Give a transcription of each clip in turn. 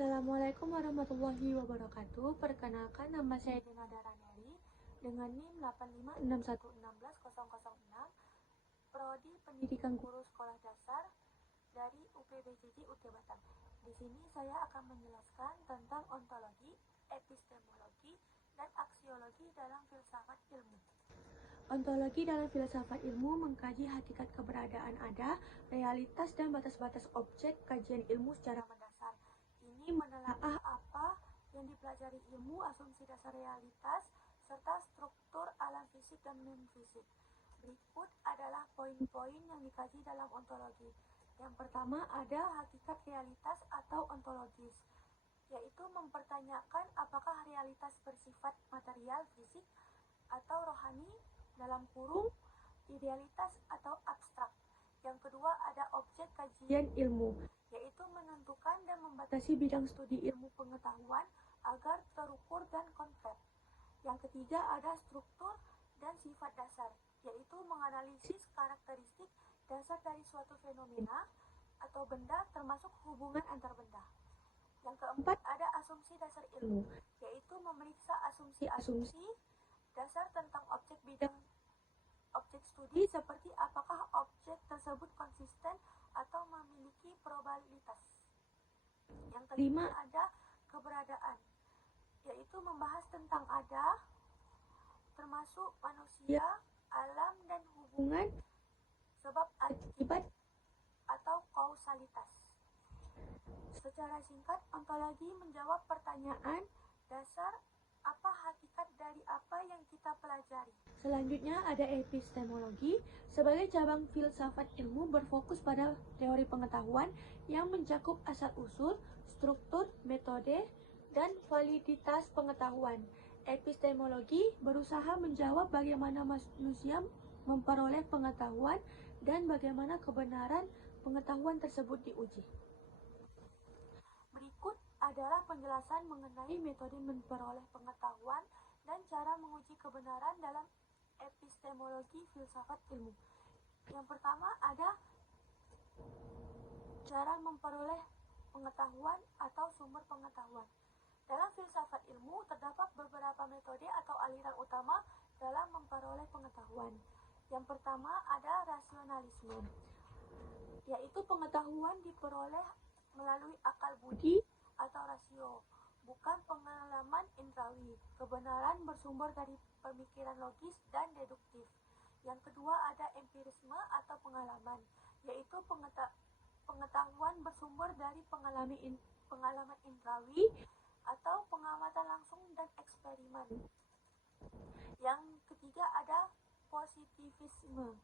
Assalamualaikum warahmatullahi wabarakatuh. Perkenalkan, nama saya Dina Daraneri dengan NIM 8561161006, Prodi Pendidikan Guru Sekolah Dasar dari UPBJJ UT Batam. Di sini saya akan menjelaskan tentang ontologi, epistemologi, dan aksiologi dalam filsafat ilmu. Ontologi dalam filsafat ilmu mengkaji hakikat keberadaan ada, realitas, dan batas-batas objek kajian ilmu secara mendasar. Ini menelaah apa yang dipelajari ilmu, asumsi dasar realitas, serta struktur alam fisik dan non-fisik. Berikut adalah poin-poin yang dikaji dalam ontologi. Yang pertama ada hakikat realitas atau ontologis, yaitu mempertanyakan apakah realitas bersifat material, fisik, atau rohani, dalam kurung, idealitas atau abstrak. Yang kedua ada objek kajian ilmu, yaitu menentukan dan membatasi bidang studi ilmu pengetahuan agar terukur dan konkret. Yang ketiga ada struktur dan sifat dasar, yaitu menganalisis karakteristik dasar dari suatu fenomena atau benda termasuk hubungan antar benda. Yang keempat ada asumsi dasar ilmu, yaitu memeriksa asumsi-asumsi dasar tentang objek studi seperti apakah objek tersebut konsisten atau memiliki probabilitas. Yang kelima ada keberadaan, yaitu membahas tentang ada, termasuk manusia, alam, dan hubungan sebab akibat atau kausalitas. Secara singkat, ontologi menjawab pertanyaan dasar apa hakikat dari apa yang kita pelajari. Selanjutnya ada epistemologi. Sebagai cabang filsafat ilmu berfokus pada teori pengetahuan yang mencakup asal-usul, struktur, metode, dan validitas pengetahuan. Epistemologi berusaha menjawab bagaimana manusia memperoleh pengetahuan dan bagaimana kebenaran pengetahuan tersebut diuji. Berikut adalah penjelasan mengenai metode memperoleh pengetahuan dan cara menguji kebenaran dalam epistemologi filsafat ilmu. Yang pertama ada cara memperoleh pengetahuan atau sumber pengetahuan. Dalam filsafat ilmu terdapat beberapa metode atau aliran utama dalam memperoleh pengetahuan. Yang pertama ada rasionalisme, yaitu pengetahuan diperoleh melalui akal budi atau rasio, bukan pengalaman indrawi. Kebenaran bersumber dari pemikiran logis dan deduktif. Yang kedua ada empirisme atau pengalaman, yaitu pengetahuan bersumber dari pengalaman indrawi atau pengamatan langsung dan eksperimen. Yang ketiga ada positivisme,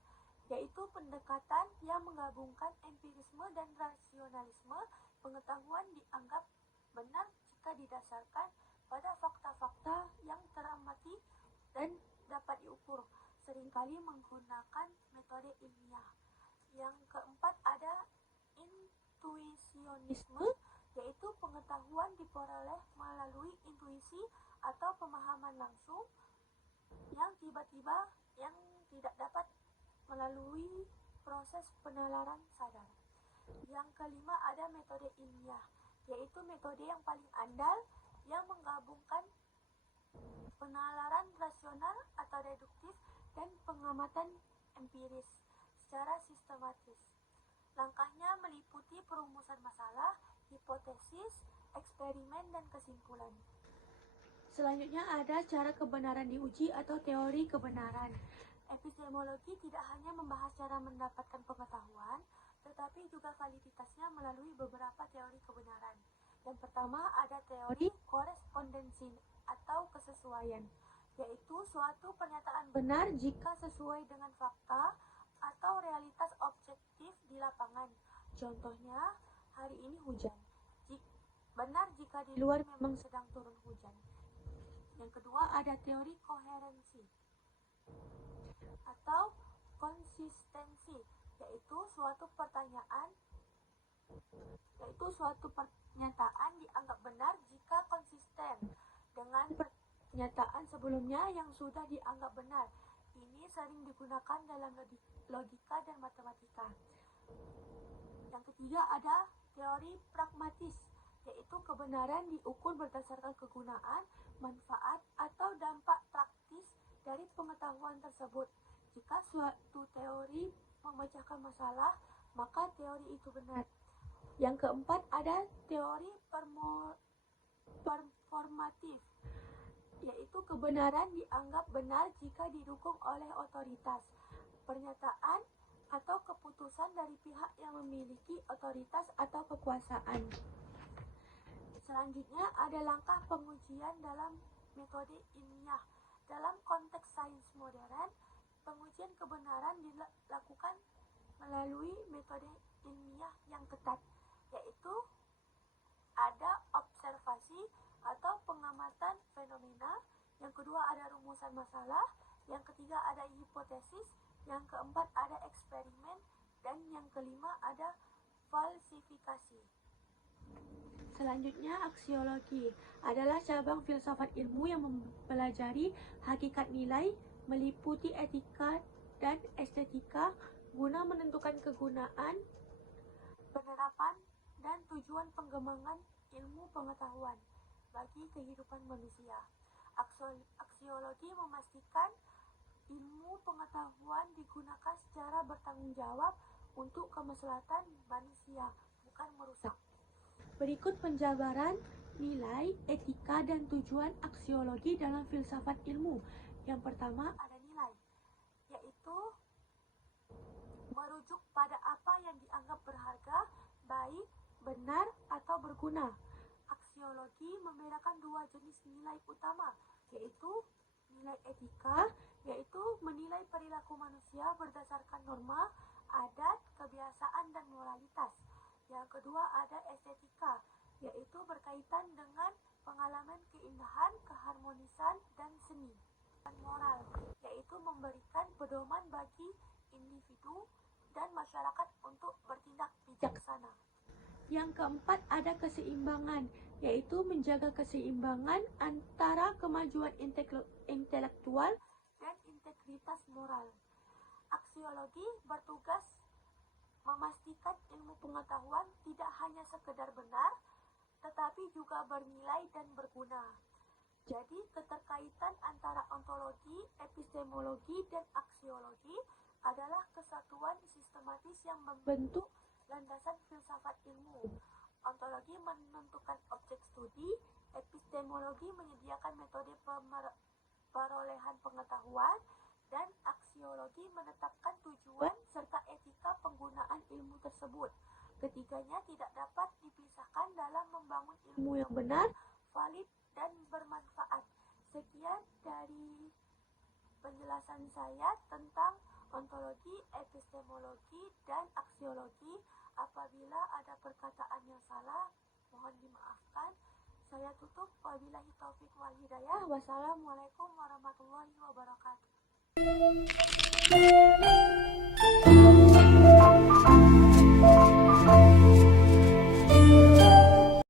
yaitu pendekatan yang menggabungkan empirisme dan rasionalisme. Pengetahuan dianggap benar jika didasarkan pada fakta-fakta yang teramati dan dapat diukur, seringkali menggunakan metode ilmiah. Yang keempat ada intuisionisme, yaitu pengetahuan diperoleh melalui intuisi atau pemahaman langsung yang tiba-tiba yang tidak dapat melalui proses penalaran sadar. Yang kelima ada metode ilmiah, yaitu metode yang paling andal yang menggabungkan penalaran rasional atau deduktif dan pengamatan empiris secara sistematis. Langkahnya meliputi perumusan masalah, hipotesis, eksperimen, dan kesimpulan. Selanjutnya ada cara kebenaran diuji atau teori kebenaran. Epistemologi tidak hanya membahas cara mendapatkan pengetahuan, tetapi juga validitasnya melalui beberapa teori kebenaran. Yang pertama ada teori korespondensi atau kesesuaian, yaitu suatu pernyataan benar jika sesuai dengan fakta atau realitas objektif di lapangan. Contohnya, hari ini hujan. Benar jika di luar memang sedang turun hujan. Yang kedua ada teori koherensi atau konsistensi, yaitu suatu pernyataan dianggap benar jika konsisten dengan pernyataan sebelumnya yang sudah dianggap benar. Ini sering digunakan dalam logika dan matematika. Yang ketiga ada teori pragmatis, yaitu kebenaran diukur berdasarkan kegunaan, manfaat, atau dampak praktis dari pengetahuan tersebut. Jika suatu teori memecahkan masalah, maka teori itu benar. Yang keempat ada teori performatif, yaitu kebenaran dianggap benar jika didukung oleh otoritas, pernyataan, atau keputusan dari pihak yang memiliki otoritas atau kekuasaan. Selanjutnya ada langkah pengujian dalam metode ilmiah. Dalam konteks sains modern, pengujian kebenaran dilakukan melalui metode ilmiah yang ketat, yaitu ada observasi atau pengamatan fenomena, yang kedua ada rumusan masalah, yang ketiga ada hipotesis, yang keempat ada eksperimen, dan yang kelima ada falsifikasi. Selanjutnya, aksiologi adalah cabang filsafat ilmu yang mempelajari hakikat nilai, meliputi etika dan estetika, guna menentukan kegunaan, penerapan, dan tujuan pengembangan ilmu pengetahuan bagi kehidupan manusia. Aksiologi memastikan ilmu pengetahuan digunakan secara bertanggung jawab untuk kemaslahatan manusia, bukan merusak. Berikut penjabaran nilai, etika, dan tujuan aksiologi dalam filsafat ilmu. Yang pertama ada nilai, yaitu merujuk pada apa yang dianggap berharga, baik, benar, atau berguna. Aksiologi membedakan dua jenis nilai utama, yaitu nilai etika, yaitu menilai perilaku manusia berdasarkan norma, adat, kebiasaan, dan moralitas. Yang kedua ada estetika, yaitu berkaitan dengan pengalaman keindahan, keharmonisan, dan seni. Dan moral, yaitu memberikan pedoman bagi individu dan masyarakat untuk bertindak bijaksana. Yang keempat ada keseimbangan, yaitu menjaga keseimbangan antara kemajuan intelektual dan integritas moral. Aksiologi bertugas memastikan ilmu pengetahuan tidak hanya sekedar benar, tetapi juga bernilai dan berguna. Jadi, keterkaitan antara ontologi, epistemologi, dan aksiologi adalah kesatuan sistematis yang membentuk landasan filsafat ilmu. Ontologi menentukan objek studi, epistemologi menyediakan metode perolehan pengetahuan, dan aksiologi menetapkan tujuan serta etika penggunaan ilmu tersebut. Ketiganya tidak dapat dipisahkan dalam membangun ilmu yang benar, valid, dan bermanfaat. Sekian dari penjelasan saya tentang ontologi, epistemologi, dan aksiologi. Apabila ada perkataan yang salah, mohon dimaafkan. Saya tutup. Wabillahi taufiq wal hidayah. Wassalamualaikum warahmatullahi wabarakatuh.